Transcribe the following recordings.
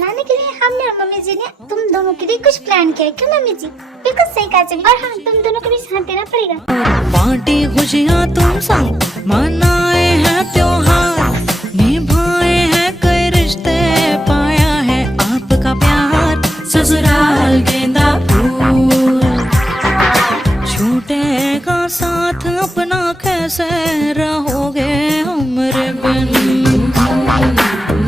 बनाने के लिए हमने और मम्मी जी ने तुम दोनों के लिए कुछ प्लान किया। क्यों मम्मी जी? बिल्कुल सही कहा जी। और हाँ, तुम दोनों को भी साथ देना पड़ेगा। बांटी खुशियाँ तुम संग, मनाए हैं त्योहार, निभाए हैं कई रिश्ते, पाया है आपका प्यार। ससुराल गेंदा फूल छूटेगा साथ अपना, कैसे रहोगे हमरे बिन।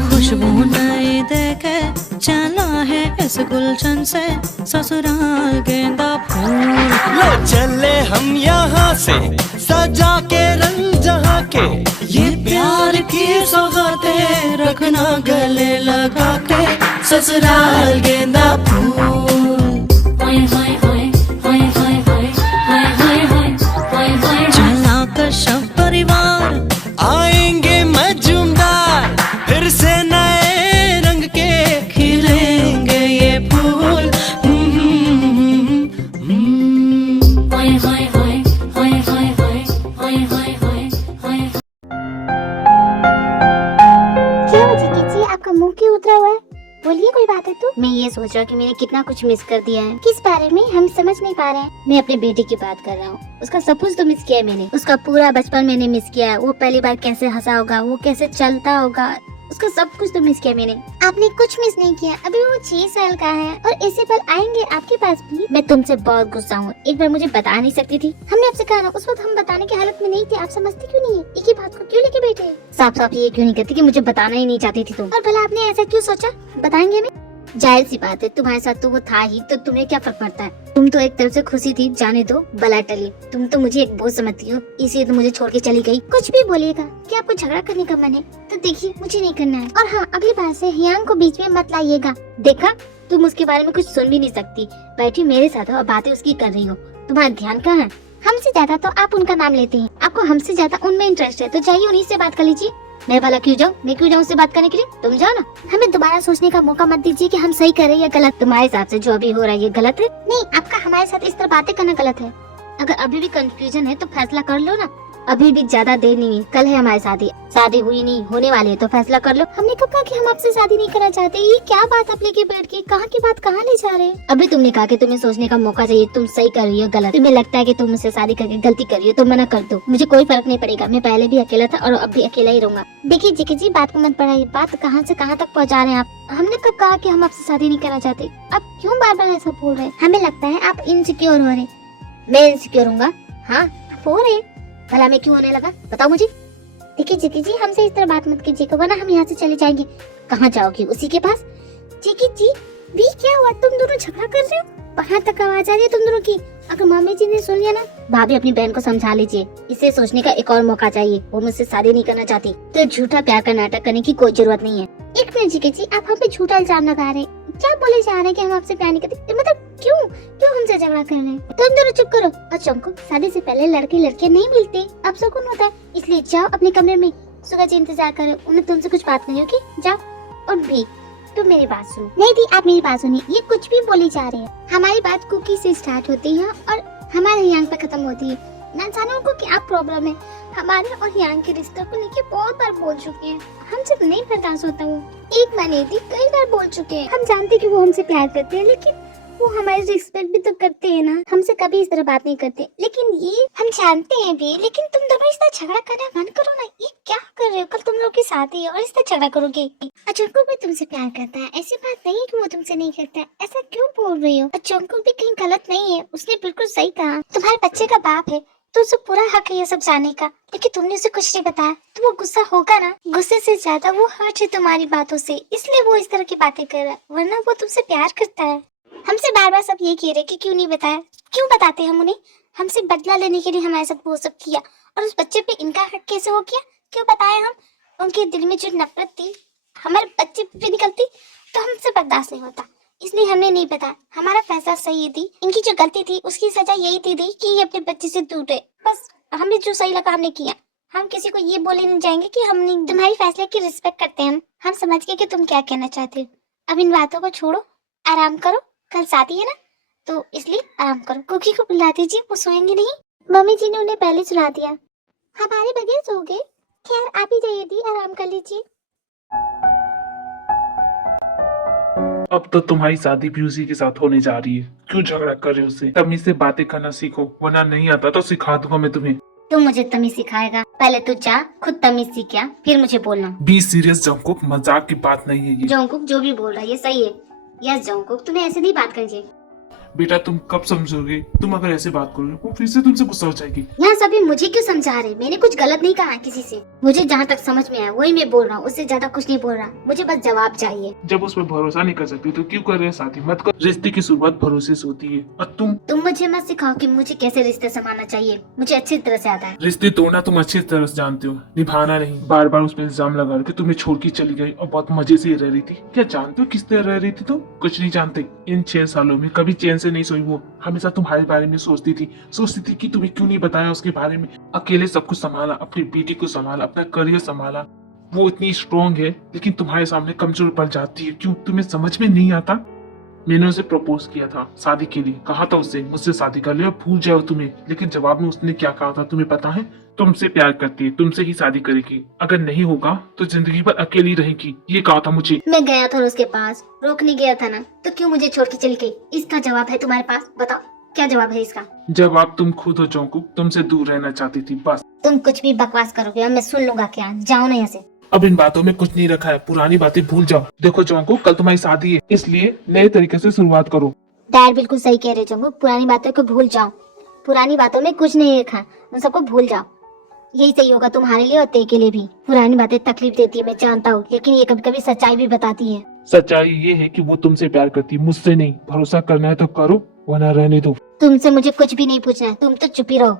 खुशबू नई देखे चला है इस गुलशन से, ससुराल गेंदा फूल। लो चले हम यहाँ से सजा के रंग जहाँ के, ये प्यार की सौगातें रखना गले लगा के, ससुराल गेंदा फूल। चला कश्यप परिवार आएंगे मजूमदार, फिर से नए रंग के खिलेंगे ये फूल। क्या वजह जी, आपका मुंह क्यों उतरा हुआ है? बोलिए, कोई बात है तो? मैं ये सोच रहा हूँ कि मैंने कितना कुछ मिस कर दिया है। किस बारे में? हम समझ नहीं पा रहे हैं। मैं अपने बेटे की बात कर रहा हूँ। उसका सब कुछ तो मिस किया है मैंने। उसका पूरा बचपन मैंने मिस किया है। वो पहली बार कैसे हंसा होगा, वो कैसे चलता होगा, उसका सब कुछ तो मिस किया मैंने। आपने कुछ मिस नहीं किया। अभी वो 6 साल का है और ऐसे पल आएंगे आपके पास भी। मैं तुमसे बहुत गुस्सा हूँ। एक बार मुझे बता नहीं सकती थी? हमने आपसे कहा ना, उस वक्त हम बताने की हालत में नहीं थे। आप समझते क्यों नहीं है? एक ही बात को क्यों लेके बैठे? साफ साफ ये क्यों नहीं कहती कि मुझे बताना ही नहीं चाहती थी तुम? और भला आपने ऐसा क्यों सोचा? बताएंगे हमें? जाहिर सी बात है, तुम्हारे साथ तो वो था ही, तो तुम्हें क्या फर्क पड़ता है? तुम तो एक तरफ से खुशी थी, जाने दो, बला टली। तुम तो मुझे एक बोझ समझती हो, इसलिए तो मुझे छोड़ के चली गई। कुछ भी बोलिएगा, क्या आपको झगड़ा करने का मन है? तो देखिए, मुझे नहीं करना है। और हाँ, अगली बार से हियांग को बीच में मत लाइएगा। देखा, तुम उसके बारे में कुछ सुन भी नहीं सकती। बैठी मेरे साथ हो और बातें उसकी कर रही हो। तुम्हारा ध्यान कहाँ है? हमसे ज्यादा तो आप उनका नाम लेते हैं। आपको हमसे ज्यादा उनमें इंटरेस्ट है, तो जाइए उन्हीं से बात कर लीजिए। मैं भला क्यों जाऊँ? मैं क्यों जाऊँ उससे बात करने के लिए? तुम जाओ ना। हमें दोबारा सोचने का मौका मत दीजिए कि हम सही कर रहे हैं या गलत। तुम्हारे हिसाब से जो अभी हो रहा है ये गलत है? नहीं, आपका हमारे साथ इस तरह बातें करना गलत है। अगर अभी भी कंफ्यूजन है तो फैसला कर लो ना। अभी भी ज्यादा देर नहीं है, कल है हमारी शादी। शादी हुई नहीं, होने वाली है, तो फैसला कर लो। हमने कब कहा कि हम आपसे शादी नहीं करना चाहते? ये क्या बात आप लेके बैठ के कहाँ की बात कहाँ ले जा रहे हैं? अभी तुमने कहा कि तुम्हें सोचने का मौका चाहिए, तुम सही कर रही हो गलत। तुम्हें लगता है कि तुम मुझसे शादी करके गलती कर रही हो तो मना कर दो, मुझे कोई फर्क नहीं पड़ेगा। मैं पहले भी अकेला था और अब भी अकेला ही रहूंगा। देखिए जी, बात को मत बढ़ाइए। बात कहाँ से कहाँ तक पहुँचा रहे हैं आप? हमने कब कहा कि हम आपसे शादी नहीं करना चाहते? आप क्यों बार बार ऐसा बोल रहे हैं? हमें लगता है आप इनसिक्योर हो रहे। मैं इनसिक्योर हूँ? हाँ, हो रहे। भला मैं क्यों होने लगा, बताओ मुझे। देखिए जी, हमसे इस तरह बात मत कीजिएगा, वरना हम यहाँ से चले जाएंगे। कहाँ जाओगी? उसी के पास। जी, भी क्या हुआ? तुम दोनों झगड़ा कर रहे हो? बाहर तक आवाज आ रही है तुम दोनों की। अगर मम्मी जी ने सुन लिया ना। भाभी, अपनी बहन को समझा लीजिए, इसे सोचने का एक और मौका चाहिए। वो मुझसे शादी नहीं करना चाहती, तो झूठा प्यार का नाटक करने की कोई जरूरत नहीं है। एक मिनट जी, आप हम पे झूठा इल्जाम लगा रहे हैं। क्या बोले जा रहे हैं कि हम आपसे प्यार नहीं करते? मतलब क्यों हमसे झगड़ा कर रहे हैं? तुम दोनों चुप करो। और चंको, शादी से पहले लड़के लड़कियां नहीं मिलते, अब सुकून होता है। इसलिए जाओ अपने कमरे में, सुबह जी इंतजार करो। उन्हें तुमसे कुछ बात नहीं होगी, जाओ। और भी तुम मेरी बात सुनो। नहीं दी, आप मेरी बात सुनिए। ये कुछ भी बोली जा रही है। हमारी बात कुकी से स्टार्ट होती है और हमारे यांग पे खत्म होती है। ना जाने उनको क्या प्रॉब्लम है। हमारे और यांग के रिश्ते को लेके बहुत बार बोल चुके हैं, हमसे नहीं बर्दाश्त होता। वो एक बार नहीं थी, कई बार बोल चुके हैं। हम जानते कि वो हमसे प्यार करते हैं, लेकिन वो हमारी रिस्पेक्ट भी तो करते हैं ना। हमसे कभी इस तरह बात नहीं करते, लेकिन ये हम जानते हैं भी। लेकिन तुम दोनों इस तरह झगड़ा करना बंद करो ना। ये क्या कर रहे हो? कल तुम लोग की शादी है और इस तरह झगड़ा करोगे। अचंको भी तुमसे प्यार करता है, ऐसी बात नहीं है कि वो तुमसे नहीं करता है। ऐसा क्यों बोल रही हो? अचंको भी कहीं गलत नहीं है, उसने बिल्कुल सही कहा। तुम्हारे बच्चे का बाप है तो उसे पूरा हक है ये सब जानने का, लेकिन तुमने उसे कुछ नहीं बताया तो वो गुस्सा होगा ना। गुस्से से ज्यादा वो हर्ट है तुम्हारी बातों से, इसलिए वो इस तरह की बातें कर रहा है, वरना वो तुमसे प्यार करता है। हमसे बार बार सब ये कह रहे कि क्यों नहीं बताया। क्यों बताते हम उन्हें? हमसे बदला लेने के लिए हमारे साथ वो सब किया, और उस बच्चे पे इनका हक कैसे हो गया? क्यों बताया हम? उनके दिल में जो नफरत थी हमारे बच्चे पे निकलती तो हमसे बर्दाश्त नहीं होता, इसलिए हमने नहीं बताया। हमारा फैसला सही थी, इनकी जो गलती थी उसकी सजा यही थी कि ये अपने बच्चे से दूर रहे। बस हमें जो सही लगा हमने किया। हम किसी को ये बोले नहीं जाएंगे कि हम नहीं, तुम्हारी फैसले की रिस्पेक्ट करते हैं। हम समझ गए कि तुम क्या कहना चाहते हो। अब इन बातों को छोड़ो, आराम करो। कल शादी है ना, तो इसलिए आराम करो। कुकी को बुला दीजिए, वो सोएंगे नहीं। मम्मी जी ने उन्हें पहले सुला दिया, हमारे बगैर सो गए। खैर आप ही जाइए दी, आराम कर लीजिए। अब तो तुम्हारी शादी भी उसी के साथ होने जा रही है, क्यों झगड़ा कर रहे हो उससे? तमीज से बातें करना सीखो, वरना नहीं आता तो सिखा दूंगा मैं तुम्हें। तू मुझे तमीज सिखाएगा? पहले तू जा खुद तमीज सीख क्या, फिर मुझे बोलना। बी सीरियस जंकुक, मजाक की बात नहीं है ये। जंकुक जो भी बोल रहा है ये सही है। यस जंकुक, तुम्हें ऐसे नहीं बात करनी चाहिए। बेटा तुम कब समझोगे? तुम अगर ऐसे बात करोगे वो फिर से तुमसे गुस्सा हो जाएगी। यहाँ सभी मुझे क्यों समझा रहे? मैंने कुछ गलत नहीं कहा है किसी से। मुझे जहाँ तक समझ में आया वही मैं बोल रहा हूँ, उससे ज्यादा कुछ नहीं बोल रहा। मुझे बस जवाब चाहिए। जब उस पर भरोसा नहीं कर सकती तो क्यों कर रहे हैं शादी? मत कर। रिश्ते की शुरुआत भरोसे से होती है। और तुम मुझे मत सिखाओ कि मुझे कैसे रिश्ते संभालना चाहिए, मुझे अच्छी तरह से आता है। रिश्ते तोड़ना तुम अच्छी तरह से जानते हो, निभाना नहीं। बार बार उस पर इल्जाम लगा रहे थे तुम्हें छोड़ के चली गई और बहुत मजे से रह रही थी। क्या जानते हो किस तरह रह रही थी? तुम कुछ नहीं जानते। इन 6 सालों में कभी चैन से नहीं सोई वो, हमेशा तुम्हारे बारे में सोचती थी कि तुम्हें क्यों नहीं बताया उसके बारे में। अकेले सब कुछ संभाला, अपनी बेटी को संभाला, अपना करियर संभाला। वो इतनी स्ट्रॉन्ग है लेकिन तुम्हारे सामने कमजोर पड़ जाती है। क्यों? तुम्हें समझ में नहीं आता? मैंने उसे प्रपोज किया था शादी के लिए, कहा था उससे मुझसे शादी कर ले और भूल जाओ तुम्हें। लेकिन जवाब में उसने क्या कहा था तुम्हें पता है? तुमसे प्यार करती है, तुमसे ही शादी करेगी, अगर नहीं होगा तो जिंदगी भर अकेली रहेगी, ये कहा था मुझे। मैं गया था उसके पास, रोकने गया था ना, तो क्यों मुझे छोड़ के चली गई? इसका जवाब है तुम्हारे पास? बताओ क्या जवाब है इसका? जवाब तुम खुद हो जंकुक, तुमसे दूर रहना चाहती थी बस। तुम कुछ भी बकवास करोगे और मैं सुन लूंगा क्या? जाओ ना यहाँ से। अब इन बातों में कुछ नहीं रखा है, पुरानी बातें भूल जाओ। देखो जंकुक, कल तुम्हारी शादी है, इसलिए नए तरीके से शुरुआत करो। डैड बिल्कुल सही कह रहे जंकुक, पुरानी बातों को भूल जाओ। पुरानी बातों में कुछ नहीं रखा, उन सबको भूल जाओ। यही सही होगा तुम्हारे लिए और ते के लिए भी। पुरानी बातें तकलीफ देती है मैं जानता हूँ, लेकिन ये कभी कभी सच्चाई भी बताती है। सच्चाई ये है कि वो तुमसे प्यार करती, मुझसे नहीं। भरोसा करना है तो करो, वरना रहने दो। तुमसे मुझे कुछ भी नहीं पूछना है, तुम तो चुप ही रहो।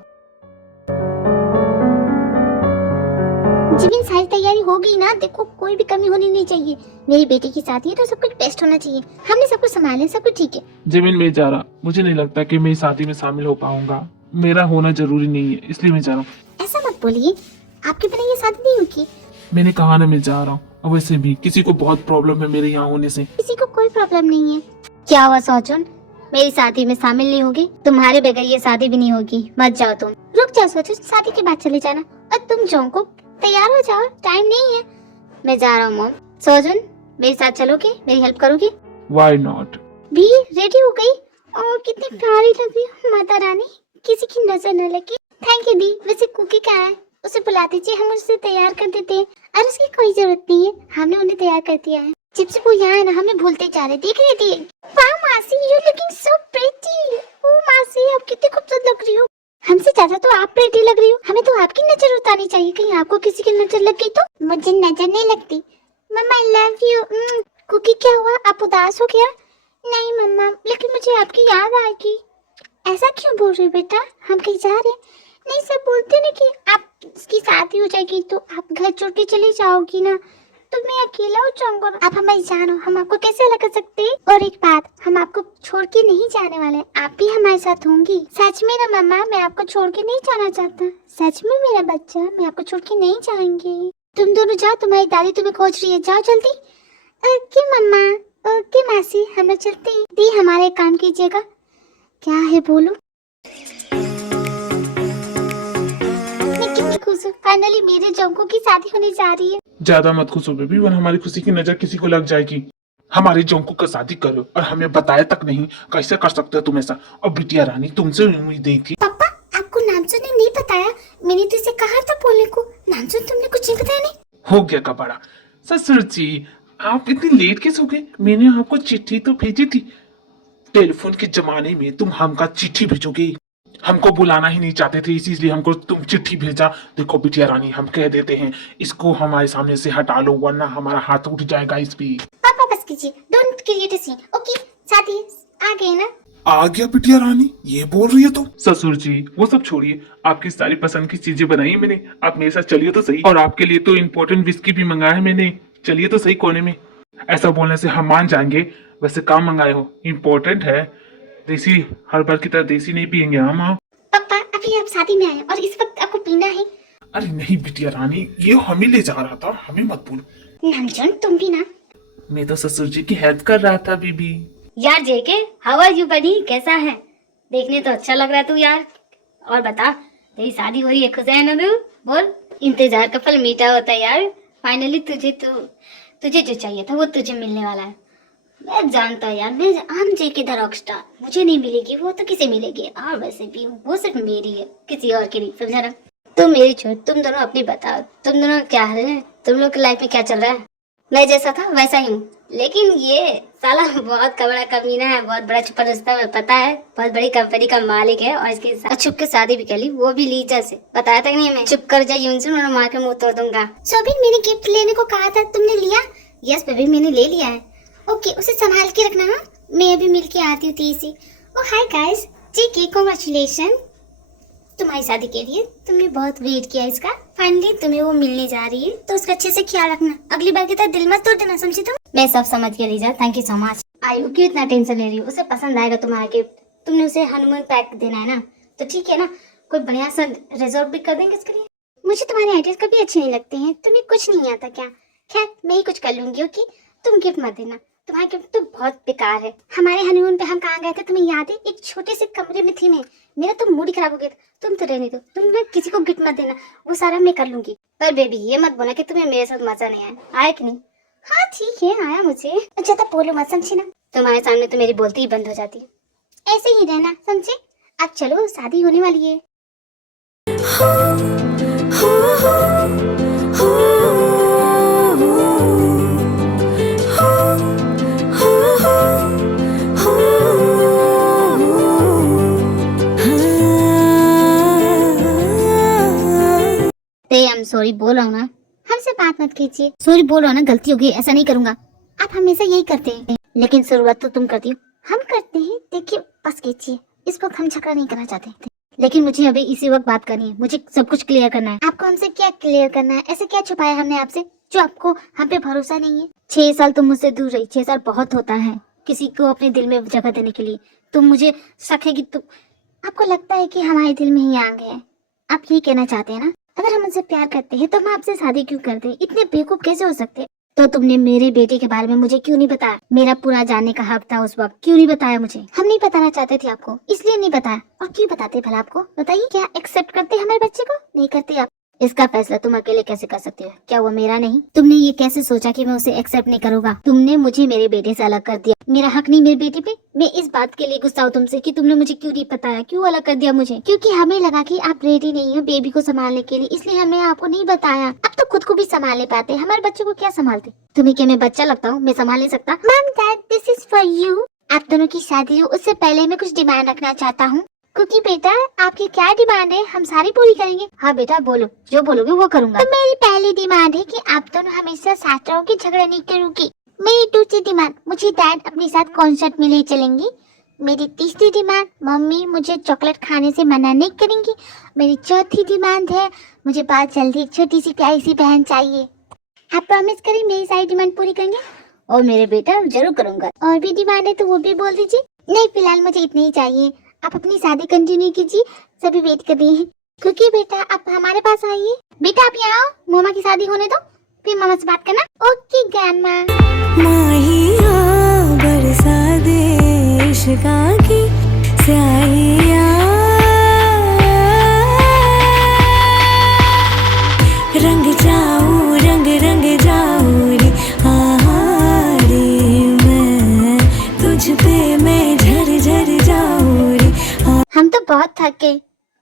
जिमिन सारी तैयारी हो गई ना? देखो कोई भी कमी होनी नहीं चाहिए। मेरी बेटी की शादी है तो सब कुछ बेस्ट होना चाहिए। हमने सब कुछ संभाले, सब कुछ ठीक है। जिमिन मैं जा रहा, मुझे नहीं लगता कि मैं इस शादी में शामिल हो पाऊंगा। मेरा होना जरूरी नहीं है, इसलिए मैं जा रहा हूँ। ऐसा मत बोलिए, आपके बिना ये शादी नहीं होगी। मैंने कहा ना मैं जा रहा हूँ। और वैसे भी किसी को बहुत प्रॉब्लम है मेरे यहाँ होने से। किसी को कोई प्रॉब्लम नहीं है। क्या हुआ सोचन, मेरी शादी में शामिल नहीं होगी? तुम्हारे बगैर ये शादी भी नहीं होगी। मत जाओ तुम, रुक जाओ सोचन, शादी के बाद चले जाना। और तुम जंकुक तैयार हो जाओ, टाइम नहीं है। मैं जा रहा हूँ मॉम। सोजन मेरे साथ चलोगे, मेरी हेल्प करोगे? Why not? भी रेडी हो गई और कितनी प्यारी लग रही हो माता रानी, किसी की नजर न लगे। थैंक यू दी। वैसे कुकी कहाँ है? उसे बुला दीजिए, हम उसे तैयार कर देते हैं। और उसकी कोई जरूरत नहीं है, हमने उन्हें तैयार कर दिया है। चिप्स वो यहाँ है ना, हमें भूलते जा रहे। देख रही थी। वाह मासी, यू लुकिंग सो प्रीटी। ओ मासी आप कितनी खूबसूरत लग रही हो। हमसे ज्यादा तो आप प्रीटी लग रही हो। हमें तो आपकी नजर उतारनी चाहिए, कहीं आपको किसी की नजर लग गई तो। मुझे नजर नहीं लगती। मम्मा आई लव यू। कुकी क्या हुआ, आप उदास हो गया? नहीं मम्मा, लेकिन मुझे आपकी याद आएगी। ऐसा क्यों बोल रहे हो बेटा, हम कहीं जा रहे हैं? नहीं सब बोलते ना कि आप इसकी शादी हो जाएगी तो आप घर छोड़ के चली जाओगी ना, तो मैं अकेला हो जाऊंगा। आप हमारी जान हो, हम आपको कैसे अलग कर सकते हैं? और एक बात, हम आपको छोड़ के नहीं जाने वाले, आप भी हमारे साथ होंगी। सच में ना मम्मा, मैं आपको छोड़ के नहीं जाना चाहता। सच में मेरा बच्चा, मैं आपको छोड़ के नहीं जाएंगे। तुम दोनों जाओ, तुम्हारी दादी तुम्हें खोज रही है, जाओ जल्दी। ओके मम्मा, ओके मासी, हम लोग चलते हैं। दी हमारे काम कीजिएगा। क्या है बोलो? मैं कितनी खुश हूँ, फाइनली मेरे जंकुक की शादी होने जा रही है। ज्यादा मत खुश हो बेबी, वरना हमारी खुशी की नजर किसी को लग जाएगी। हमारे जंकुक का शादी करो और हमें बताया तक नहीं, कैसे कर सकते हो तुम ऐसा? और बिटिया रानी, तुमसे उम्मीद नहीं थी। पापा आपको नामचू ने नहीं बताया? मैंने तो इसे कहा था बोलने को। नामचू तुमने कुछ नहीं बताया? नहीं हो गया कपड़ा। ससुर जी आप इतनी लेट कैसे हो गए? मैंने आपको चिट्ठी तो भेजी थी। टेलीफोन के जमाने में तुम हमका चिट्ठी भेजोगे? हमको बुलाना ही नहीं चाहते थे, इसीलिए हमको तुम चिट्ठी भेजा। देखो बिटिया रानी, हम कह देते हैं इसको हमारे सामने से हटा लो, वरना हमारा हाथ उठ जाएगा इस पे। पापा बस कीजिए, don't create a scene. Okay शादी आ गई ना? आ गया बिटिया रानी, ये बोल रही है तो। ससुर जी वो सब छोड़िए, आपकी सारी पसंद की चीजें बनाई है मैंने, आप मेरे साथ चलिए तो सही। और आपके लिए तो इम्पोर्टेंट विस्की भी मंगाया है मैंने, चलिए तो सही कोने में। ऐसा बोलने से हम मान जाएंगे, वैसे काम मंगाए हो, इम्पोर्टेंट है। देसी, हर बार की तरह देसी नहीं पियेंगे हम। पापा अभी आप शादी में आए और इस वक्त आपको पीना है? अरे नहीं बिटिया रानी, ये हमें ले जा रहा था, हमें मत बोलो। नामचून तुम भी ना। मैं तो ससुर जी की हेल्प कर रहा था बीबी। यार जेके, हाउ आर यू बनी, कैसा है? देखने तो अच्छा लग रहा है तू यार। और बता, तेरी शादी हो रही है, खुश है ना तू? बोल, इंतजार का फल मीठा होता है यार। फाइनली तुझे जो चाहिए था वो तुझे मिलने वाला है। मैं जानता यार, मैं आम जे की द रॉकस्टार, मुझे नहीं मिलेगी वो तो किसे मिलेगी। और वैसे भी वो सिर्फ मेरी है, किसी और की नहीं, समझा ना। तुम मेरी छोड़, तुम दोनों अपनी बताओ, तुम दोनों क्या हाल है, तुम लोग की लाइफ में क्या चल रहा है। मैं जैसा था वैसा ही हूँ, लेकिन ये साला बहुत बड़ा कमीना है, बहुत बड़ा छुपा रुस्तम है, पता है, बहुत बड़ी कंपनी का मालिक है और इसकी छुप के शादी भी कर ली, वो भी लीजा से। बताया था नहीं मैं, चुप कर जा यूंसुन और मार के मुंह तोड़ दूंगा। सोबिन मैंने गिफ्ट लेने को कहा था, तुमने लिया? यस बेबी मैंने ले लिया है। ओके उसे संभाल के रखना। हाँ मैं अभी मिल के आती हूँ तेजी से। ओ हाय गाइस, जी की कांग्रेचुलेशन तुम्हारी शादी के लिए, तुमने बहुत वेट किया इसका, फाइनली तुम्हें वो मिलने जा रही है, तो उसका अच्छे से ख्याल रखना, अगली बार की तरह दिल मत तोड़ देना, समझी तुम। मैं सब समझ गया Lisa, thank you so much. आयु क्यों इतना टेंशन ले रही हो, उसे पसंद आएगा तुम्हारा गिफ्ट, तुमने उसे हनीमून पैक देना है ना, तो ठीक है ना, कोई बढ़िया सा रिजॉर्ट भी कर देंगे इसके लिए। मुझे तुम्हारे आइडियाज कभी अच्छे नहीं लगते हैं, तुम्हें कुछ नहीं आता क्या। खैर मैं ही कुछ कर लूंगी, ओके तुम गिफ्ट मत देना, तुम्हारा गिफ्ट तो बहुत बेकार है। हमारे हनीमून पे हम कहाँ गए थे तुम्हें याद है, एक छोटे से कमरे में थी मैं, मेरा तो मूड खराब हो गया था। तुम तो रहने दो, तुम ना किसी को गिफ्ट मत देना, वो सारा मैं कर लूंगी। पर बेबी ये मत बोला कि तुम्हें मेरे साथ मजा नहीं आया, आया कि नहीं। हाँ ठीक है आया मुझे, ज्यादा बोलो मत समझे ना, तुम्हारे सामने तो मेरी बोलती ही बंद हो जाती है, ऐसे ही रहना समझे। अब चलो शादी होने वाली है। सॉरी बोल रहा हूँ ना, हमसे बात मत कीजिए। सॉरी बोल रहा हूँ ना, गलती हो गई, ऐसा नहीं करूँगा। आप हमेशा यही करते हैं, लेकिन शुरुआत तो तुम करती हो, हम करते हैं। देखिए बस कीजिए, इस वक्त हम झगड़ा नहीं करना चाहते, लेकिन मुझे अभी इसी वक्त बात करनी है, मुझे सब कुछ क्लियर करना है। आपको हमसे क्या क्लियर करना है, ऐसे क्या छुपाया हमने आपसे जो आपको हम पे भरोसा नहीं है। 6 साल तुम मुझसे दूर रही, 6 साल बहुत होता है किसी को अपने दिल में जगह देने के लिए। तुम मुझे शक है कि तुम, आपको लगता है कि हमारे दिल में ही आग है, आप ये कहना चाहते हैं ना। अगर हम उनसे प्यार करते हैं तो हम आपसे शादी क्यों करते हैं, इतने बेवकूफ कैसे हो सकते हैं। तो तुमने मेरे बेटे के बारे में मुझे क्यों नहीं बताया, मेरा पूरा जानने का हक था उस वक्त, क्यों नहीं बताया मुझे। हम नहीं बताना चाहते थे आपको, इसलिए नहीं बताया। और क्यों बताते भला आपको, बताइए। क्या एक्सेप्ट करते हमारे बच्चे को, नहीं करते आप। इसका फैसला तुम अकेले कैसे कर सकते हो, क्या वो मेरा नहीं। तुमने ये कैसे सोचा कि मैं उसे एक्सेप्ट नहीं करूंगा। तुमने मुझे मेरे बेटे से अलग कर दिया, मेरा हक नहीं मेरे बेटे पे। मैं इस बात के लिए गुस्सा हूँ तुमसे कि तुमने मुझे क्यों नहीं बताया, क्यों अलग कर दिया मुझे। क्योंकि हमें लगा कि आप रेडी नहीं हो बेबी को संभालने के लिए, इसलिए हमने आपको नहीं बताया। अब तो खुद को भी संभाल नहीं पाते, हमारे बच्चे को क्या संभालते। तुम्हें क्या मैं बच्चा लगता हूँ, मैं संभाल नहीं सकता। Ma'am dad this is for you. आप दोनों की शादी हो उससे पहले मैं कुछ डिमांड रखना चाहता हूँ। क्योंकि बेटा आपकी क्या डिमांड है, हम सारी पूरी करेंगे। हाँ बेटा बोलो, जो बोलोगे वो करूँगा। तो मेरी पहली डिमांड है कि आप दोनों हमेशा साथ रहोगे, झगड़ा नहीं करोगे। मेरी दूसरी डिमांड, मुझे डैड अपने साथ कॉन्सर्ट में ले चलेंगे। मेरी तीसरी डिमांड, मम्मी मुझे चॉकलेट खाने से मना नहीं करेंगी। मेरी चौथी डिमांड है, मुझे बहुत जल्दी एक छोटी सी प्यारी सी बहन चाहिए। आप प्रॉमिस करें मेरी सारी डिमांड पूरी करेंगे। और मेरे बेटा जरूर करूँगा। और भी डिमांड है तो वो भी बोल दीजिए। नहीं फिलहाल मुझे इतने ही चाहिए, आप अपनी शादी कंटिन्यू कीजिए, सभी वेट कर रही हैं। क्योंकि बेटा आप हमारे पास आइए। बेटा आप यहाँ आओ, मोमा की शादी होने दो, फिर मामा से बात करना। Okay grandma. माहिया बरसा दे इश्का की स्याहिया, रंग जाऊं रंग रंग जाऊं रे आहारे, मैं तुझ पे मैं झर झर जाऊं रे। हम तो बहुत थक गए,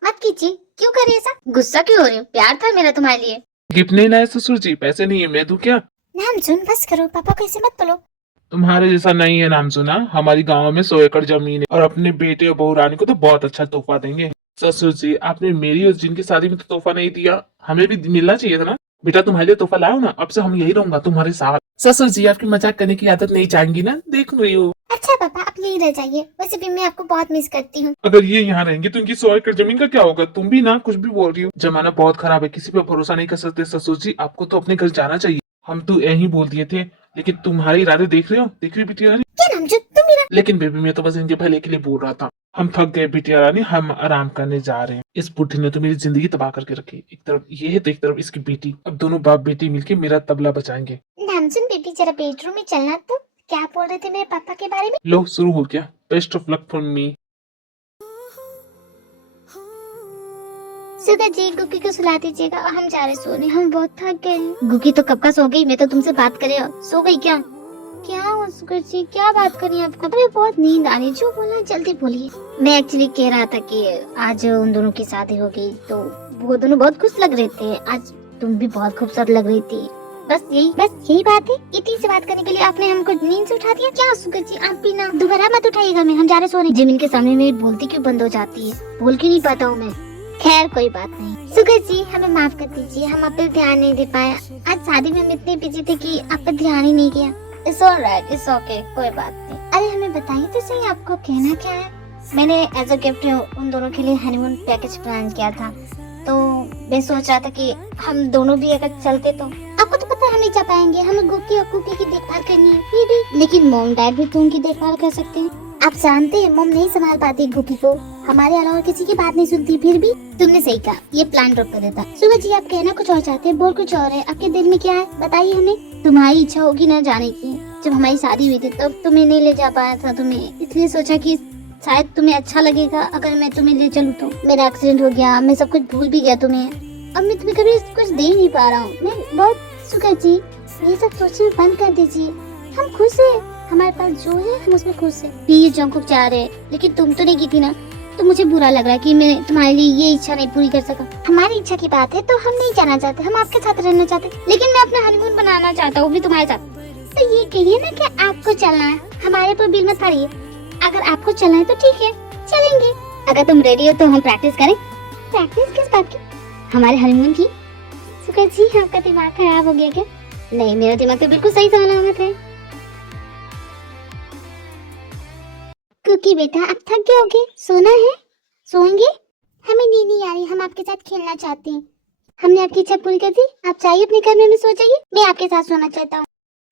मत कीजिए। क्यों करे ऐसा, गुस्सा क्यों हो रही हो, प्यार था मेरा तुम्हारे लिए। गिफ्ट नहीं लाए ससुर जी, पैसे नहीं है, मैं दूं क्या। नाम सुन बस करो, पापा को ऐसे मत बोलो। तुम्हारे जैसा नहीं है नाम सुना, हमारी गांव में 100 एकड़ जमीन है और अपने बेटे और बहू रानी को तो बहुत अच्छा तोहफा देंगे। ससुर जी आपने मेरी और जिनकी शादी में तो तोहफा नहीं दिया, हमें भी मिलना चाहिए था ना। बेटा तुम्हारे लिए तोहफा लाओ ना, अब से हम यही रहूंगा तुम्हारे साथ। ससुर जी आपकी मजाक करने की आदत नहीं जाएंगी ना, देख रही हो। अच्छा पापा आप यही रह जाइए, वैसे भी मैं आपको बहुत मिस करती हूँ। अगर ये यहाँ रहेंगे तो इनकी 100 एकड़ जमीन का क्या होगा। तुम भी ना कुछ भी बोल रही हो, जमाना बहुत खराब है, किसी पे भरोसा नहीं कर सकते। ससुर जी आपको तो अपने घर जाना चाहिए। हम तो यही बोल दिए थे, लेकिन तुम्हारे इरादे देख रहे हो, देख रही हो बिटिया रानी। क्या नाम जो तुम मेरा। लेकिन बेबी मैं तो बस इनके भले के लिए बोल रहा था। हम थक गए बिटिया रानी, हम आराम करने जा रहे हैं। इस बुढ़ी ने तो मेरी जिंदगी तबाह करके रखी, एक तरफ ये है तो एक तरफ इसकी बेटी। अब दोनों बाप बेटी मिलके मेरा तबला बजाएंगे। नाम सुन बेबी जरा बेडरूम में चलना। तो क्या बोल रहे थे मेरे पापा के बारे में। लो शुरू हो गया, best of luck for me. Suga ji गुकी को सुला दीजिएगा और हम जा रहे सोने, हम बहुत थक गए। गुकी तो कब का सो गई, मैं तो तुमसे बात करे सो गई क्या। क्या हुआ सुगर जी, क्या बात करी आपको? अरे बहुत नींद आ रही, जो बोलना जल्दी बोलिए। मैं एक्चुअली कह रहा था कि आज उन दोनों की शादी हो गई तो वो दोनों बहुत खुश लग रहे थे। आज तुम भी बहुत खूबसूरत लग रही थी। बस यही बात है। इतनी से बात करने के लिए आपने हमको नींद से उठा दिया क्या? सुगर जी आप भी ना दोबारा मत उठाइएगा, मैं हम जा रहे सोने। जमीन के सामने मेरी बोलती क्यों बंद हो जाती है? बोल क्यों नहीं पाता हूँ मैं? खैर कोई बात नहीं। सुगर जी हमें माफ कर दीजिए, हम आप पे ध्यान नहीं दे पाए। आज शादी में हम इतने बिजी थे कि आप पे ध्यान ही नहीं किया। इट्स ऑलराइट, इट्स ओके, कोई बात नहीं। अरे हमें बताइए तो सही, आपको कहना क्या है? मैंने एज अ गिफ्ट उन दोनों के लिए हनीमून पैकेज प्लान किया था, तो मैं सोच रहा था कि हम दोनों भी अगर चलते तो। आपको तो पता है हम नहीं जा पाएंगे, हमें गुप्ती और कुकी की देखभाल करनी है ये भी। लेकिन मॉम डैड भी तो उनकी देखभाल कर सकते हैं। आप जानते हैं मॉम नहीं संभाल पाती गुप्ती को, हमारे अलावा किसी की बात नहीं सुनती। फिर भी तुमने सही कहा, ये प्लान ड्रॉप कर देता। सुबह जी आप कहना कुछ और चाहते हैं, बोल कुछ और है। आपके दिल में क्या है बताइए हमें। तुम्हारी इच्छा होगी ना जाने की। जब हमारी शादी हुई थी तब तुम्हें नहीं ले जा पाया था तुम्हें, इसलिए सोचा कि शायद तुम्हें अच्छा लगेगा अगर मैं तुम्हें ले चलूँ तो। मेरा एक्सीडेंट हो गया, मैं सब कुछ भूल भी गया तुम्हें। अब मैं तुम्हें कभी कुछ दे ही नहीं पा रहा हूँ। मैं बहुत सुगर जी ये सब सोचना बंद कर दीजिए। हम खुश हैं, हमारे पास जो है हम उसमें खुश हैं। प्लीज जंकुक चाह रहे, लेकिन तुम तो नहीं की थी ना, तो मुझे बुरा लग रहा है कि मैं तुम्हारे लिए ये इच्छा नहीं पूरी कर सका। हमारी इच्छा की बात है तो हम नहीं जाना चाहते, हम आपके साथ रहना चाहते, लेकिन मैं अपना हनीमून बनाना चाहता हूँ भी तुम्हारे साथ। तो ये कहिए ना कि आपको चलना है, हमारे पर बिल मत पड़िए। अगर आपको चलना है तो ठीक है चलेंगे। अगर तुम रेडी हो तो हम प्रैक्टिस करें। प्रैक्टिस किस बात की? हमारे हनीमून की। सुकर जी आपका दिमाग खराब हो गया क्या? नहीं मेरा दिमाग तो बिल्कुल सही सलामत है। कुकी बेटा आप थक गए होगे, सोना है? सोएंगे? हमें नींद नहीं आ रही, हम आपके साथ खेलना चाहते हैं। हमने आपकी इच्छा पूरी कर दी, आप चाहिए अपने कमरे में सो जाइए, मैं आपके साथ सोना चाहता हूँ।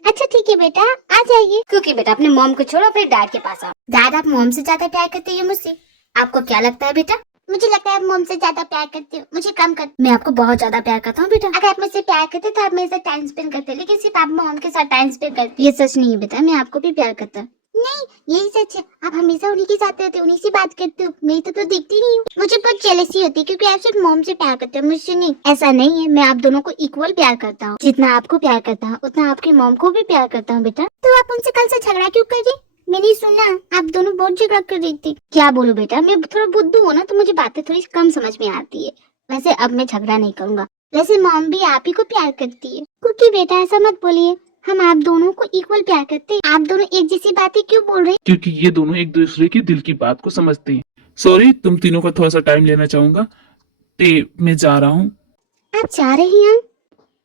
अच्छा ठीक है बेटा आ जाइए। कुकी बेटा अपने मॉम को छोड़ो, अपने डैड के पास आओ। डैड आप मॉम से ज्यादा प्यार करते हैं मुझसे, आपको क्या लगता है बेटा? मुझे लगता है आप मॉम से ज्यादा प्यार करते हो, मुझे कम कर। मैं आपको बहुत ज्यादा प्यार करता हूँ बेटा। अगर आप मुझसे प्यार करते तो आप मेरे साथ टाइम स्पेंड करते, लेकिन सिर्फ आप मॉम के साथ टाइम स्पेंड करते। ये सच नहीं है बेटा, मैं आपको भी प्यार करता। नहीं यही सच है, आप हमेशा उन्हीं के साथ रहते हो, उन्हीं से बात करते हो, मैं तो दिखती नहीं हूँ। मुझे बहुत जेलसी होती है क्योंकि आप सिर्फ मॉम से प्यार करते हो, मुझसे नहीं। ऐसा नहीं है, मैं आप दोनों को इक्वल प्यार करता हूँ। जितना आपको प्यार करता हूँ उतना आपकी मॉम को भी प्यार करता हूँ बेटा। तो आप उनसे कल से झगड़ा क्यों कर रही? मैंने सुना आप दोनों बहुत झगड़ा कर रही थी। क्या बोलूं बेटा, मैं थोड़ा बुद्धू हूँ ना तो मुझे बातें थोड़ी कम समझ में आती है। वैसे अब मैं झगड़ा नहीं करूंगा। वैसे मॉम भी आप ही को प्यार करती है। कुकी बेटा ऐसा मत बोलिए, हम आप दोनों को इक्वल प्यार करते हैं। आप दोनों एक जैसी बातें क्यों बोल रहे हैं? क्योंकि ये दोनों एक दूसरे की दिल की बात को समझते हैं। सॉरी तुम तीनों का थोड़ा सा टाइम लेना चाहूंगा, तो मैं जा रहा हूँ। आप जा रहे हैं?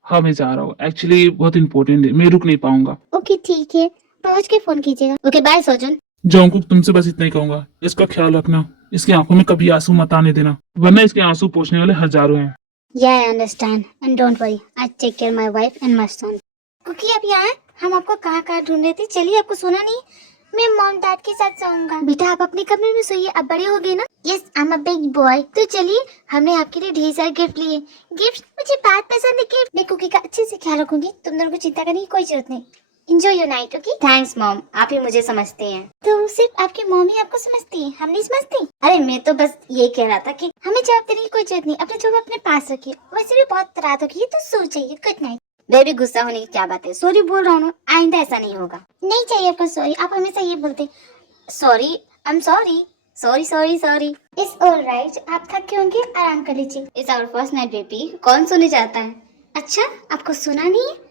हाँ मैं जा रहा हूँ, एक्चुअली बहुत इंपॉर्टेंट है, मैं रुक नहीं पाऊंगा। ओके ठीक है, पहुँच के फोन कीजिएगा। ओके बाय सोजन। जॉन्गकुक तुमसे बस इतना ही कहूंगा, इसका ख्याल रखना, इसकी आंखों में कभी आंसू मत आने देना, वरना इसके आंसू पोंछने वाले हजारों हैं। Yeah, I understand. And don't worry, I take care of my wife and my son. Cookie आप यहाँ हैं? हम आपको कहाँ ढूंढ रहे थे। चलिए आपको सोना नहीं, मैं मॉम डैड के साथ सोऊंगा। बेटा आप अपने कमरे में सोइए, आप बड़े हो गए ना। Yes I am a big boy. तो चलिए हमने आपके लिए ढेर सारे गिफ्ट लिए। गिफ्ट मुझे बात पसंद है गिफ्ट। मैं कुकी का अच्छे से ख्याल रखूंगी, तुम दोनों को चिंता करने की कोई जरूरत नहीं। Enjoy your night, okay? Thanks mom, आप ही मुझे समझते हैं। तो सिर्फ आपकी मॉम ही आपको समझती है, हम नहीं समझती। अरे मैं तो बस ये कह रहा था कि हमें जवाब देने की कोई जरूरत नहीं, अपने जवाब अपने पास रखिए। वैसे भी बहुत रात हो गई है तो सो जाइए। Good night. बेबी गुस्सा होने की क्या बात है, सॉरी बोल रहा हूँ, आइंदा ऐसा नहीं होगा। नहीं चाहिए आपका सॉरी, आप हमेशा ये बोलते sorry, I am sorry, sorry sorry sorry. It's alright, आप थक के होंगे, आराम कर लीजिए। It's our first night baby, कौन सोने जाता है? अच्छा आपको सोना नहीं है?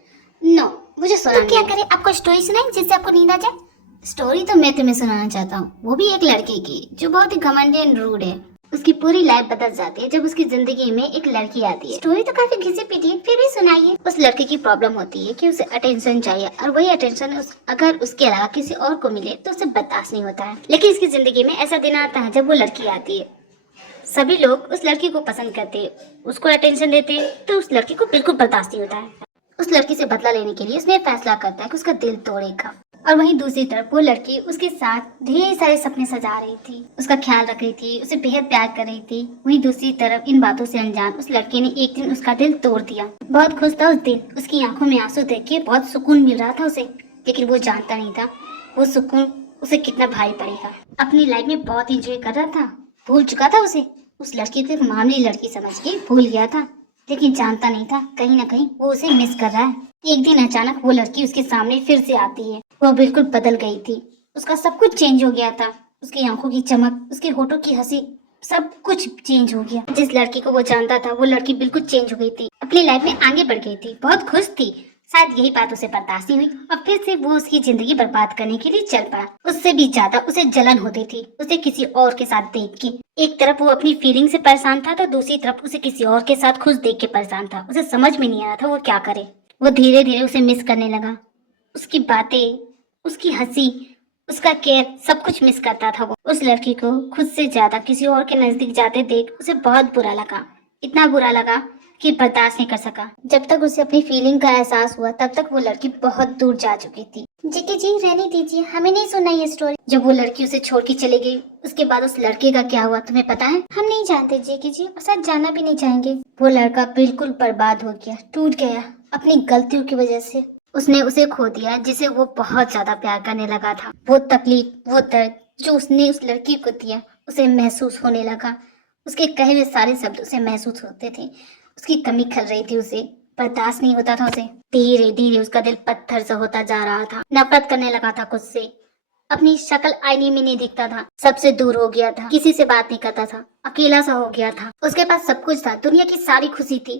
नो मुझे सुना तो क्या करें, आपको स्टोरी सुनाएं जिससे आपको नींद आ जाए? स्टोरी तो मैं तुम्हें सुनाना चाहता हूँ, वो भी एक लड़के की जो बहुत ही घमंडी एंड रूड है। उसकी पूरी लाइफ बदल जाती है जब उसकी जिंदगी में एक लड़की आती है। स्टोरी तो काफी घिसी पिटी है, फिर भी सुनाइए। उस लड़के की प्रॉब्लम होती है कि उसे अटेंशन चाहिए और वही अटेंशन अगर उसके अलावा किसी और को मिले तो उसे बर्दाश्त नहीं होता है। लेकिन इसकी जिंदगी में ऐसा दिन आता है जब वो लड़की आती है, सभी लोग उस लड़की को पसंद करते हैं, उसको अटेंशन देते हैं, तो उस लड़की को बिल्कुल बर्दाश्त नहीं होता है। उस लड़की से बदला लेने के लिए उसने फैसला करता है कि उसका दिल तोड़ेगा। और वहीं दूसरी तरफ वो लड़की उसके साथ ढेर सारे सपने सजा रही थी, उसका ख्याल रख रही थी, उसे बेहद प्यार कर रही थी। वहीं दूसरी तरफ इन बातों से अनजान उस लड़के ने एक दिन उसका दिल तोड़ दिया। बहुत खुश था उस दिन, उसकी आंखों में आंसू देख के बहुत सुकून मिल रहा था उसे, लेकिन वो जानता नहीं था वो सुकून उसे कितना भारी पड़ेगा। अपनी लाइफ में बहुत इंजॉय कर रहा था, भूल चुका था उसे, उस लड़की को एक मामूली लड़की समझ के भूल गया था, लेकिन जानता नहीं था कहीं ना कहीं वो उसे मिस कर रहा है। एक दिन अचानक वो लड़की उसके सामने फिर से आती है। वो बिल्कुल बदल गई थी, उसका सब कुछ चेंज हो गया था। उसकी आंखों की चमक, उसके होठों की हंसी, सब कुछ चेंज हो गया। जिस लड़की को वो जानता था वो लड़की बिल्कुल चेंज हो गई थी, अपनी लाइफ में आगे बढ़ गई थी, बहुत खुश थी। शायद यही बात उसे बर्दाश्त नहीं हुई और फिर से वो उसकी जिंदगी बर्बाद करने के लिए चल पड़ा। उससे भी ज्यादा उसे जलन होती थी उसे किसी और के साथ देख के। एक तरफ वो अपनी फीलिंग से परेशान था तो दूसरी तरफ उसे किसी और के साथ खुश देख के परेशान था। उसे समझ में नहीं आ रहा था वो क्या करे। वो धीरे धीरे उसे मिस करने लगा, उसकी बातें, उसकी हंसी, उसका केयर, सब कुछ मिस करता था वो। उस लड़की को खुद से ज्यादा किसी और के नजदीक जाते देख उसे बहुत बुरा लगा, इतना बुरा लगा कि बर्दाश्त नहीं कर सका। जब तक उसे अपनी फीलिंग का एहसास हुआ तब तक वो लड़की बहुत दूर जा चुकी थी। जीके जी रहने दीजिए, हमें नहीं सुनना ये स्टोरी। जब वो लड़की उसे छोड़ के चली गई उसके बाद उस लड़के का क्या हुआ तुम्हें पता है? हम नहीं जानते जीके जी, और शायद जाना भी नहीं चाहेंगे। वो लड़का बिल्कुल बर्बाद हो गया, टूट गया अपनी गलतियों की वजह से। उसने उसे खो दिया जिसे वो बहुत ज्यादा प्यार करने लगा था। वो तकलीफ, वो दर्द जो उसने उस लड़की को दिया उसे महसूस होने लगा। उसके कहे हुए सारे शब्द उसे महसूस होते थे। उसकी कमी खल रही थी, उसे बर्दाश्त नहीं होता था। उसे धीरे धीरे उसका दिल पत्थर सा होता जा रहा था। नफरत करने लगा था खुद से। अपनी शक्ल आईने में नहीं दिखता था, सबसे दूर हो गया था, किसी से बात नहीं करता था, अकेला सा हो गया था। उसके पास सब कुछ था, दुनिया की सारी खुशी थी,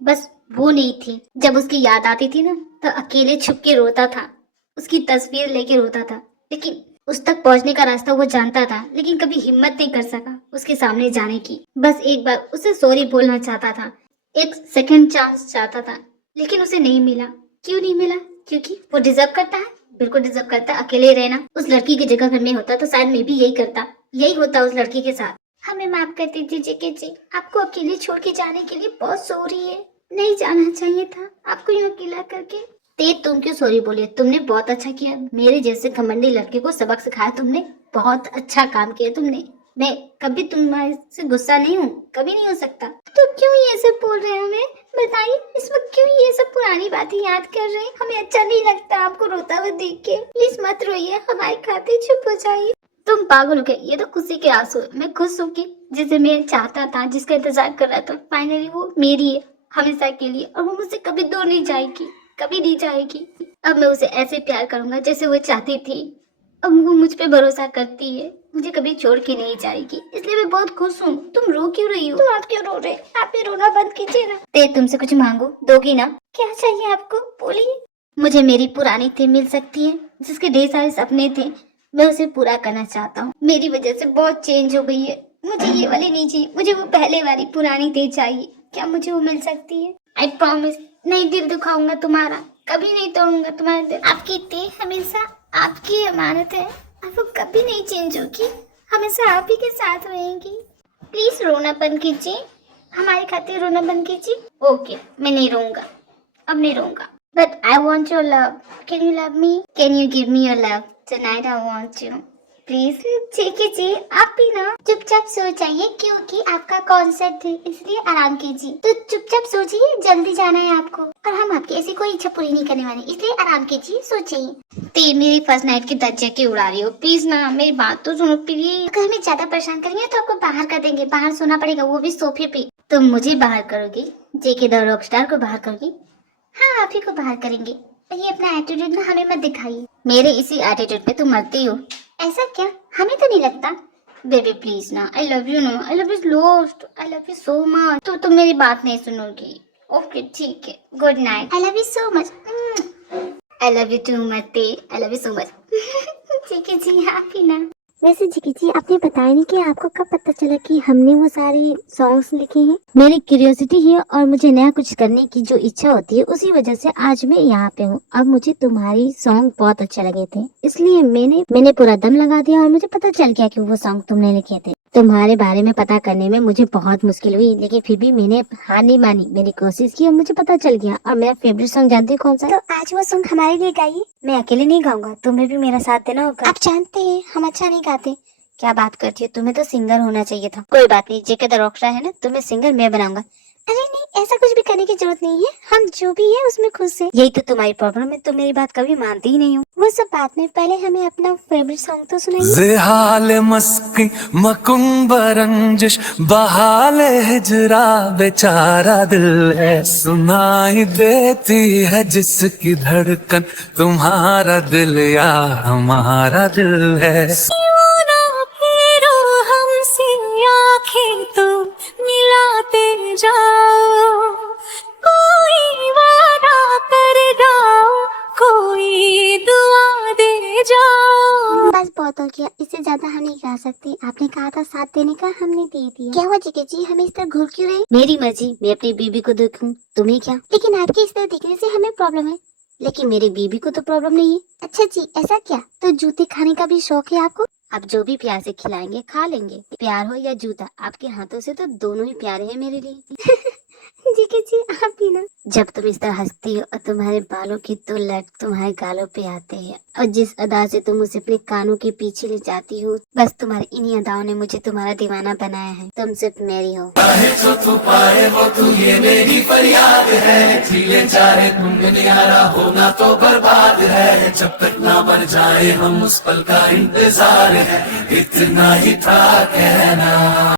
बस वो नहीं थी। जब उसकी याद आती थी ना तो अकेले छुप के रोता था, उसकी तस्वीर लेके रोता था। लेकिन उस तक पहुंचने का रास्ता वो जानता था, लेकिन कभी हिम्मत नहीं कर सका उसके सामने जाने की। बस एक बार उसे सॉरी बोलना चाहता था, एक सेकंड चांस चाहता था, लेकिन उसे नहीं मिला। क्यों नहीं मिला? क्योंकि वो डिजर्व करता है, बिल्कुल डिजर्व करता है अकेले रहना। उस लड़की की जगह अगर मैं होता तो शायद मैं भी यही करता, यही होता उस लड़की के साथ। हमें माफ कर दीजिए जीके जी, आपको अकेले छोड़ के जाने के लिए बहुत सॉरी है। नहीं जाना चाहिए था आपको यूं अकेला करके। तुम क्यों सॉरी बोले? तुमने बहुत अच्छा किया, मेरे जैसे घमंडी लड़के को सबक सिखाया तुमने, बहुत अच्छा काम किया तुमने। मैं कभी तुम्हारे से गुस्सा नहीं हूँ, कभी नहीं हो सकता। तो क्यों ये सब बोल रहे हैं? हमें बताइए इस वक्त क्यों ये सब पुरानी बातें याद कर रहे हैं? हमें अच्छा नहीं लगता आपको रोता हुआ देख के। प्लीज मत रोइए, हमारे खातिर चुप हो जाइए। तुम पागल हो गए, ये तो खुशी के आंसू है। मैं खुश हूँ कि जिसे मैं चाहता था, जिसका इंतजार कर रहा था, फाइनली वो मेरी है हमेशा के लिए, और वो मुझसे कभी दूर नहीं जाएगी, कभी नहीं जाएगी। अब मैं उसे ऐसे प्यार करूंगा जैसे वो चाहती थी। अब वो मुझ पे भरोसा करती है, मुझे कभी छोड़ के नहीं जाएगी, इसलिए मैं बहुत खुश हूँ। तुम रो क्यों रही हो? तुम आप क्यों रो रहे? आप भी रोना बंद कीजिए ना। तुमसे कुछ मांगू, दोगी ना? क्या चाहिए आपको, बोलिए। मुझे मेरी पुरानी थी मिल सकती है, जिसके ढेर सारे सपने थे, मैं उसे पूरा करना चाहता हूँ। मेरी वजह से बहुत चेंज हो गई है, मुझे ये वाली नहीं चाहिए, मुझे वो पहले वाली पुरानी थी चाहिए। क्या मुझे वो मिल सकती है? आई प्रॉमिस, नहीं दिल दुखाऊंगा तुम्हारा, कभी नहीं तोड़ूंगा तुम्हारा दिल। आपकी थी हमेशा आपकी अमानत है, और वो कभी नहीं चेंज होगी, हमेशा आप ही के साथ रहेंगी। प्लीज रोना बंद कीजिए, हमारे खातिर रोना बंद कीजिए। ओके, मैं नहीं रोऊंगा, अब नहीं रोऊंगा। But I want your love, can you love me? Can you give me your love? Tonight I want you, please. ठीक है जी, आप भी ना चुपचाप सो जाइए, क्योंकि आपका कॉन्सर्ट है, इसलिए आराम कीजिए। तो चुपचाप सो जाइए, जल्दी जाना है आपको, और हम आपकी ऐसी कोई इच्छा पूरी नहीं करने वाले, इसलिए आराम कीजिए, सो जाइए। मेरी फर्स्ट नाइट की दर्जे की उड़ा रही हो, प्लीज ना मेरी बात तो सुनो प्लीज। अगर हमें ज्यादा परेशान करेंगे तो आपको बाहर कर देंगे, बाहर सोना पड़ेगा, वो भी सोफे पे। तुम मुझे बाहर करोगी? जेके द रॉकस्टार को बाहर करोगी? हाँ, आप ही को बाहर करेंगे। ये अपना एटीट्यूड ना हमें मत दिखाइए, मेरे इसी एटीट्यूड पे तुम मरती हो। ऐसा क्या? हमें तो नहीं लगता। बेबी प्लीज ना, I love you, no I love you lost, I love you so much. तो तुम मेरी बात नहीं सुनोगी? ओके ठीक है, good night, I love you so much. I love you too much, I love you so much. ठीक है जी, आप ही ना। वैसे जीकी जी, आपने बताया नहीं कि आपको कब पता चला कि हमने वो सारे सॉन्ग्स लिखे हैं? मेरी क्यूरियोसिटी है और मुझे नया कुछ करने की जो इच्छा होती है, उसी वजह से आज मैं यहाँ पे हूँ। अब मुझे तुम्हारी सॉन्ग बहुत अच्छे लगे थे, इसलिए मैंने पूरा दम लगा दिया और मुझे पता चल गया कि वो सॉन्ग तुमने लिखे थे। तुम्हारे बारे में पता करने में मुझे बहुत मुश्किल हुई, लेकिन फिर भी मैंने हार नहीं मानी, मैंने कोशिश की और मुझे पता चल गया। और मेरा फेवरेट सॉन्ग जानते हो कौन सा? तो आज वो सॉन्ग हमारे लिए गाइए। मैं अकेले नहीं गाऊंगा, तुम्हें भी मेरा साथ देना होगा। आप जानते हैं हम अच्छा नहीं गाते। क्या बात करती हो, तुम्हें तो सिंगर होना चाहिए था। कोई बात नहीं, जेके द रॉकस्टार है ना, तुम्हें सिंगर मैं बनाऊंगा। अरे नहीं, ऐसा कुछ भी करने की जरूरत नहीं है। हम जो भी है उसमें खुश हैं। यही तो तुम्हारी प्रॉब्लम है, तुम मेरी बात कभी मानती ही नहीं हो। वो सब बात में पहले हमें अपना फेवरेट सॉन्ग तो सुनाइए। ज़ेहाल मस्की मकुम्ब रंजिश बहाल हिजरा बेचारा दिल है, सुनाई देती है जिसकी धड़कन तुम्हारा दिल या हमारा दिल है। यूं ना फेरो हमसे आँखें तो मिलाते जाओ, कोई वादा कर जाओ, कोई दुआ दे जाओ। बस बहुत हो गया, इससे ज्यादा हम नहीं गा सकते। आपने कहा था साथ देने का, हमने दे दिया। क्या हुआ जीके जी, हमें इस तरह घूर क्यों रहे? मेरी मर्जी, मैं अपनी बीबी को देखूं, तुम्हें क्या? लेकिन आपके इस तरह दिखने से हमें प्रॉब्लम है, लेकिन मेरी बीबी को तो प्रॉब्लम नहीं है। अच्छा जी, ऐसा क्या? तो जूते खाने का भी शौक है आपको? आप जो भी प्यार से खिलाएंगे खा लेंगे, प्यार हो या जूता, आपके हाथों से तो दोनों ही प्यारे हैं मेरे लिए। जीके जी आप भी ना। जब तुम इस तरह हंसती हो और तुम्हारे बालों की तो लट तुम्हारे गालों पे आते हैं, और जिस अदा से तुम उसे अपने कानों के पीछे ले जाती हो, बस तुम्हारी इन्हीं अदाओं ने मुझे तुम्हारा दीवाना बनाया है। तुम सिर्फ मेरी हो। जो तू पाए वो तू ये मेरी फरियाद है, जीले चाहे तुम नियारा होना तो बर्बाद है, जब तक ना मर जाए हम उस पल का इंतजार है, इतना ही था कहना।